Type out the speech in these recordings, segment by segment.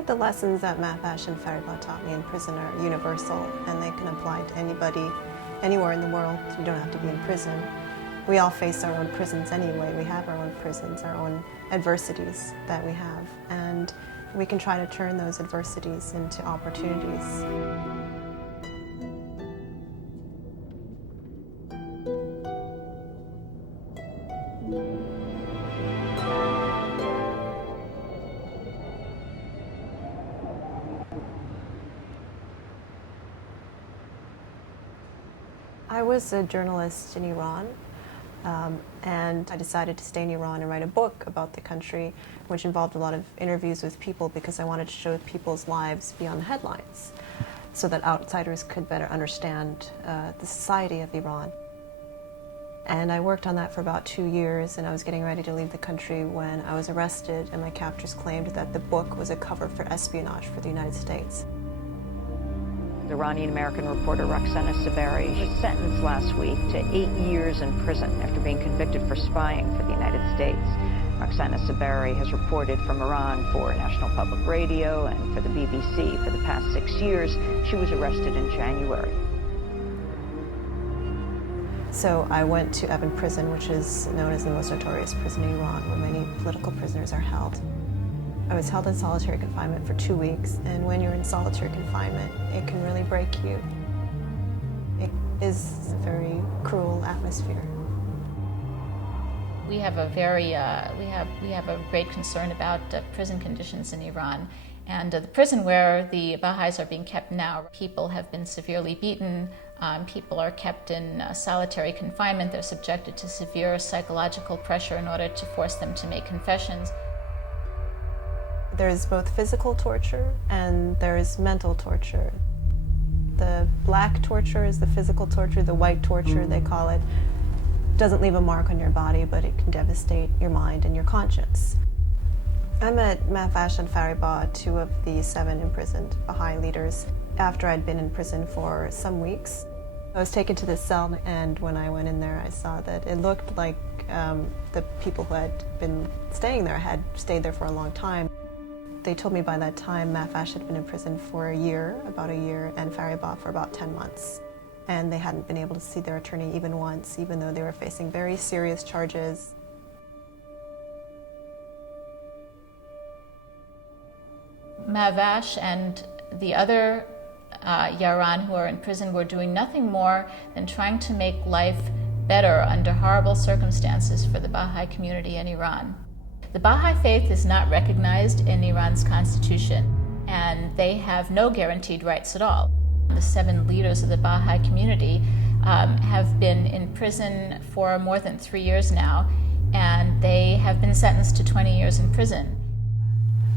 think the lessons that Mahvash and Fariba taught me in prison are universal, and they can apply to anybody, anywhere in the world. You don't have to be in prison. We all face our own prisons anyway. We have our own prisons, our own adversities that we have, and we can try to turn those adversities into opportunities. I was a journalist in Iran, and I decided to stay in Iran and write a book about the country, which involved a lot of interviews with people because I wanted to show people's lives beyond the headlines so that outsiders could better understand the society of Iran. And I worked on that for about 2 years, and I was getting ready to leave the country when I was arrested, and my captors claimed that the book was a cover for espionage for the United States. Iranian-American reporter Roxana Saberi was sentenced last week to 8 years in prison after being convicted for spying for the United States. Roxana Saberi has reported from Iran for National Public Radio and for the BBC for the past 6 years. She was arrested in January. So I went to Evin prison, which is known as the most notorious prison in Iran, where many political prisoners are held. I was held in solitary confinement for 2 weeks, and when you're in solitary confinement, it can really break you. It is a very cruel atmosphere. We have a very we have a great concern about prison conditions in Iran, and the prison where the Baha'is are being kept now, people have been severely beaten. People are kept in solitary confinement. They're subjected to severe psychological pressure in order to force them to make confessions. There's both physical torture and there's mental torture. The black torture is the physical torture, the white torture, they call it, doesn't leave a mark on your body, but it can devastate your mind and your conscience. I met Mahvash and Fariba, 2 of the 7 imprisoned Baha'i leaders, after I'd been in prison for some weeks. I was taken to this cell, and when I went in there, I saw that it looked like the people who had been staying there had stayed there for a long time. They told me by that time Mahvash had been in prison for about a year, and Fariba for about 10 months. And they hadn't been able to see their attorney even once, even though they were facing very serious charges. Mahvash and the other Yaran who are in prison were doing nothing more than trying to make life better under horrible circumstances for the Baha'i community in Iran. The Baha'i faith is not recognized in Iran's constitution, and they have no guaranteed rights at all. The 7 leaders of the Baha'i community have been in prison for more than 3 years now, and they have been sentenced to 20 years in prison.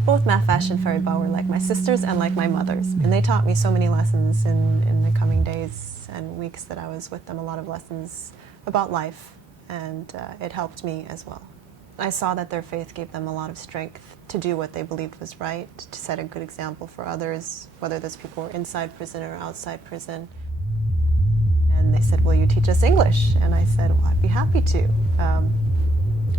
Both Mahvash and Fariba were like my sisters and like my mothers, and they taught me so many lessons in the coming days and weeks that I was with them, a lot of lessons about life, and it helped me as well. I saw that their faith gave them a lot of strength to do what they believed was right, to set a good example for others, whether those people were inside prison or outside prison. And they said, "Will you teach us English?" And I said, "Well, I'd be happy to,"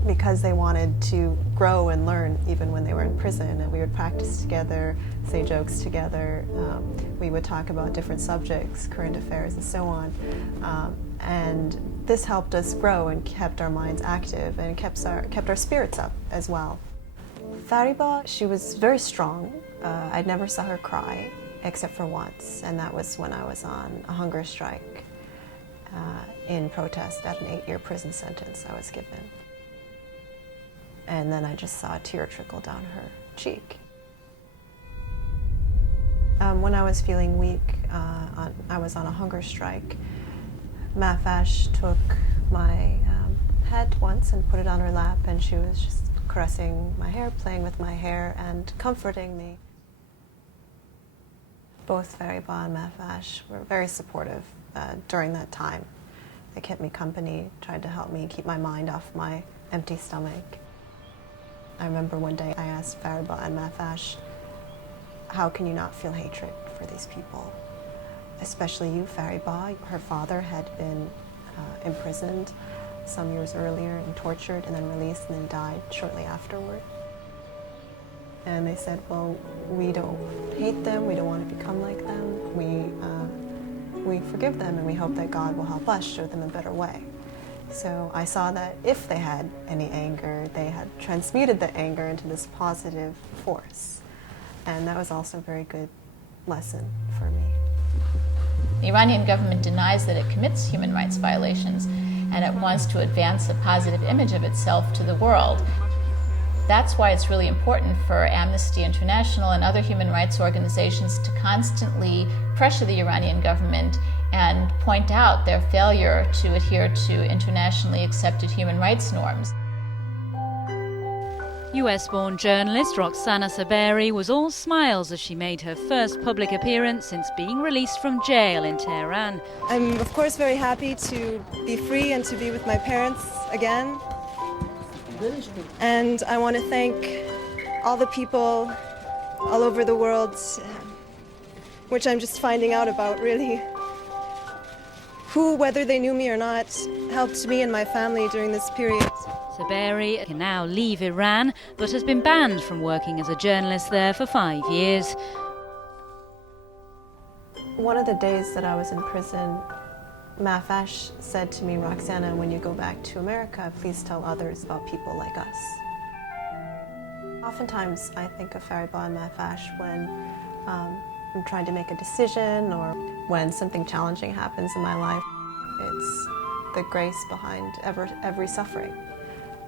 because they wanted to grow and learn even when they were in prison. And we would practice together, say jokes together. We would talk about different subjects, current affairs, and so on. And this helped us grow and kept our minds active and kept our spirits up as well. Fariba, she was very strong. I never saw her cry except for once, and that was when I was on a hunger strike in protest at an 8-year prison sentence I was given. And then I just saw a tear trickle down her cheek. When I was feeling weak, I was on a hunger strike. Mahvash took my head once and put it on her lap, and she was just caressing my hair, playing with my hair, and comforting me. Both Fariba and Mahvash were very supportive during that time. They kept me company, tried to help me keep my mind off my empty stomach. I remember one day I asked Fariba and Mahvash, "How can you not feel hatred for these people? Especially you, Fariba." Her father had been imprisoned some years earlier and tortured and then released and then died shortly afterward. And they said, well, we don't hate them, we don't want to become like them, we forgive them, and we hope that God will help us show them a better way. So I saw that if they had any anger, they had transmuted the anger into this positive force. And that was also a very good lesson for me. The Iranian government denies that it commits human rights violations, and it wants to advance a positive image of itself to the world. That's why it's really important for Amnesty International and other human rights organizations to constantly pressure the Iranian government and point out their failure to adhere to internationally accepted human rights norms. US-born journalist Roxana Saberi was all smiles as she made her first public appearance since being released from jail in Tehran. I'm of course very happy to be free and to be with my parents again. And I want to thank all the people all over the world, which I'm just finding out about really, who, whether they knew me or not, helped me and my family during this period. Saberi can now leave Iran, but has been banned from working as a journalist there for 5 years. One of the days that I was in prison, Mahvash said to me, Roxana, when you go back to America, please tell others about people like us. Oftentimes I think of Fariba and Mahvash when I'm trying to make a decision or when something challenging happens in my life. It's the grace behind every suffering.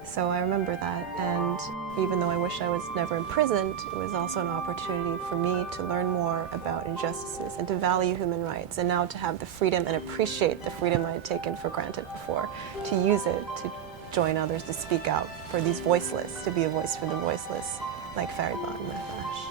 So I remember that, and even though I wish I was never imprisoned, it was also an opportunity for me to learn more about injustices and to value human rights, and now to have the freedom and appreciate the freedom I had taken for granted before, to use it to join others to speak out for these voiceless, to be a voice for the voiceless, like Fariba and Mahvash.